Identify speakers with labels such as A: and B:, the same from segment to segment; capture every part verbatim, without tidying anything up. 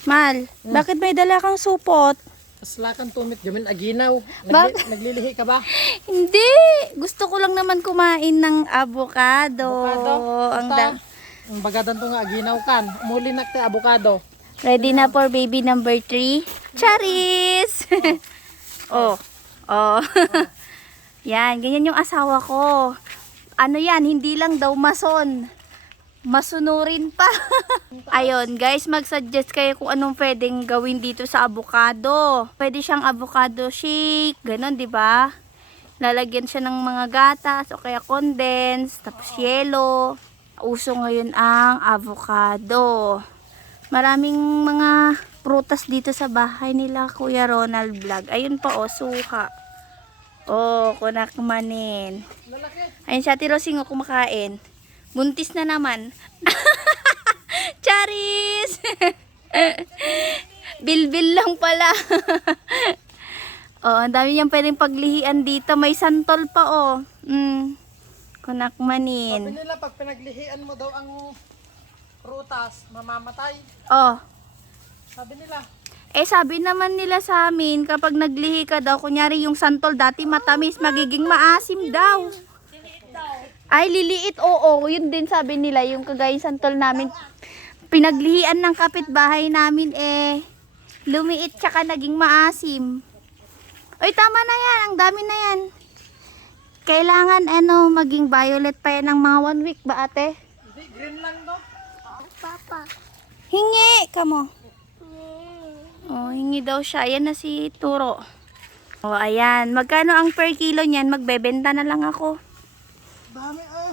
A: Mal,
B: Hmm.
A: bakit may dala kang supot?
B: Aslakan tumit gamin aginaw.
A: Bak-
B: Nagli- naglilihi ka ba?
A: Hindi! Gusto ko lang naman kumain ng avocado.
B: Avocado?
A: Ang
B: Basta,
A: da-
B: ang bagadan to nga aginaw kan. Muli nakte avocado.
A: Ready na for baby number three? Charis! oh. Oh. Yan, ganyan yung asawa ko. Ano yan, hindi lang daw mason. Masunurin pa. Ayun, guys, mag-suggest kayo kung anong pwedeng gawin dito sa avocado. Pwede siyang avocado shake, ganun, di ba? Lalagyan siya ng mga gatas o kaya condense, tapos yelo. Uso ngayon ang avocado. Maraming mga prutas dito sa bahay nila, Kuya Ronald Vlog. Ayun pa, oh, suka. Oh, kunakmanin. Ayun si Ate Rosing, oh, kumakain. Buntis na naman. Charis! Bilbil lang pala. Oh, ang dami niyang pwedeng paglihian dito. May santol pa, oh. Mm.
B: Sabi
A: Kunakmanin.
B: nila pag pinaglihian mo daw ang prutas, mamamatay.
A: Oh.
B: Sabi nila.
A: Eh, sabi naman nila sa amin, kapag naglihi ka daw, kunyari yung santol dati matamis, magiging maasim daw. Ay, liliit, oo. Yun din sabi nila, yung kagayang santol namin. Pinaglihian ng kapitbahay namin, eh, lumiit tsaka naging maasim. Oy, tama na yan. Ang dami na yan. Kailangan, ano, maging violet pa yan ng mga one week ba, ate?
B: Hindi, green lang daw.
C: Papa.
A: Hingi ka mo. Oh, hingi daw siya. Ayan na si Turo. Oh, ayan. Magkano ang per kilo niyan? Magbebenta na lang ako.
B: Dami ah.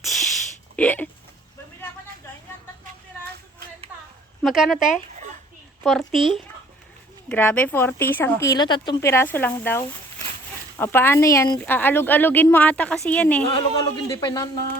A: Magkano, te? forty? Grabe, forty. Isang kilo, tatlong piraso lang daw. O, paano yan? Aalog-alugin mo ata kasi yan eh.
B: Naalog-alog hindi pa na na.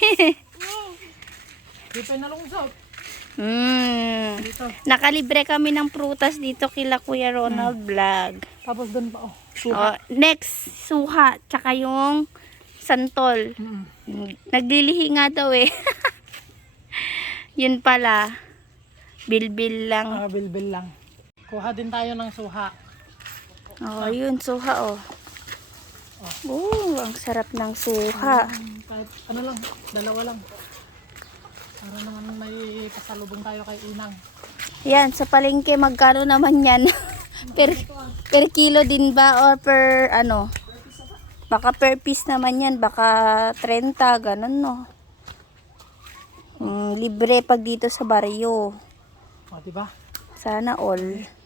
B: Hindi pa nalungsot.
A: Hmm.
B: Dito.
A: Nakalibre kami ng prutas dito kila Kuya Ronald Vlog.
B: Tapos doon pa oh.
A: O, next, suha. Tsaka yung santol.
B: Mm.
A: Naglilihi nga daw eh. Yun pala. Bilbil lang.
B: Ah, bilbil lang. Kuha din tayo ng suha.
A: Oh, yun, suha oh. Oh, ang sarap ng suha.
B: Um, kahit ano lang, dalawa lang. Para naman may pasalubong tayo kay Inang.
A: Yan, sa palengke, magkano naman yan? per, per kilo din ba or per ano? Baka per piece naman yan, baka thirty, ganun no. Hmm, libre pag dito sa baryo.
B: O, diba?
A: Sana all.